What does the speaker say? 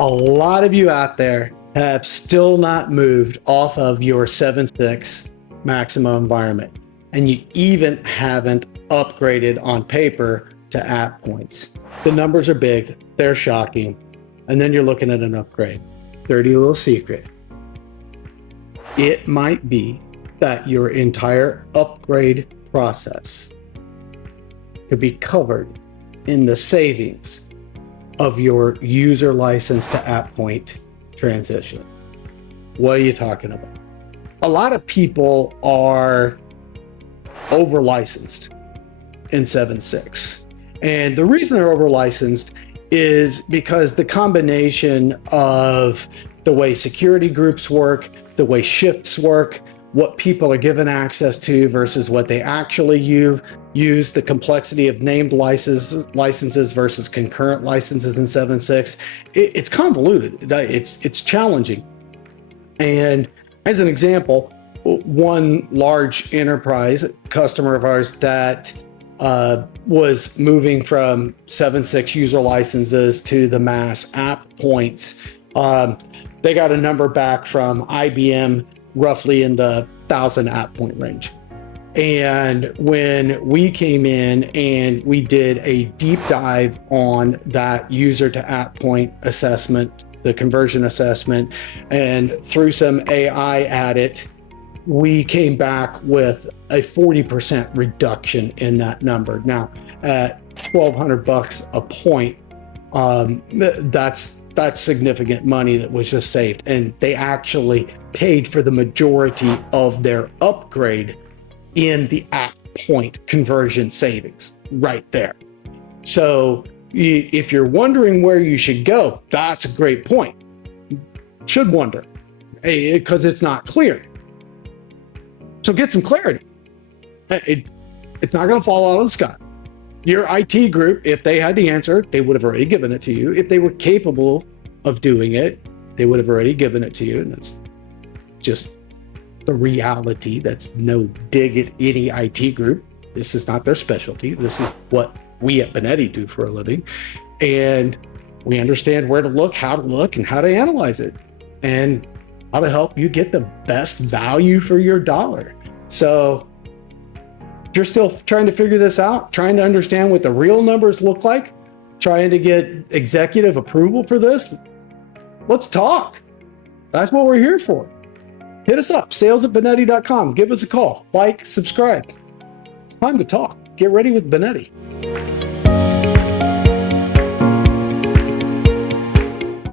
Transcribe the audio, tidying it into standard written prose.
A lot of you out there have still not moved off of your 7.6 Maximo environment, and you even haven't upgraded on paper to app points. The numbers are big, they're shocking, and then you're looking at an upgrade. Dirty little secret. It might be that your entire upgrade process could be covered in the savings of your user license to app point transition. What are you talking about? A lot of people are over licensed in 7.6. And the reason they're over licensed is because the combination of the way security groups work, the way shifts work, what people are given access to versus what they actually use, the complexity of named licenses versus concurrent licenses in 7.6. It's convoluted. It's challenging. And as an example, one large enterprise customer of ours that was moving from 7.6 user licenses to the mass app points, they got a number back from IBM roughly in the 1,000 app point range. And when we came in and we did a deep dive on that user to app point assessment, the conversion assessment, and threw some AI at it, we came back with a 40% reduction in that number. Now, at $1,200 a point, that's significant money that was just saved. And they actually paid for the majority of their upgrade in the app point conversion savings right there. So if you're wondering where you should go, that's a great point. Should wonder, because it's not clear. So get some clarity. It's not going to fall out of the sky. Your IT group, if they had the answer, they would have already given it to you. If they were capable of doing it, they would have already given it to you. And that's just the reality. That's no dig at any IT group. This is not their specialty. This is what we at Banetti do for a living. And we understand where to look, and how to analyze it, and how to help you get the best value for your dollar. So if you're still trying to figure this out, trying to understand what the real numbers look like, trying to get executive approval for this, let's talk. That's what we're here for. Hit us up, sales@banetti.com. Give us a call, like, subscribe. It's time to talk. Get ready with Banetti.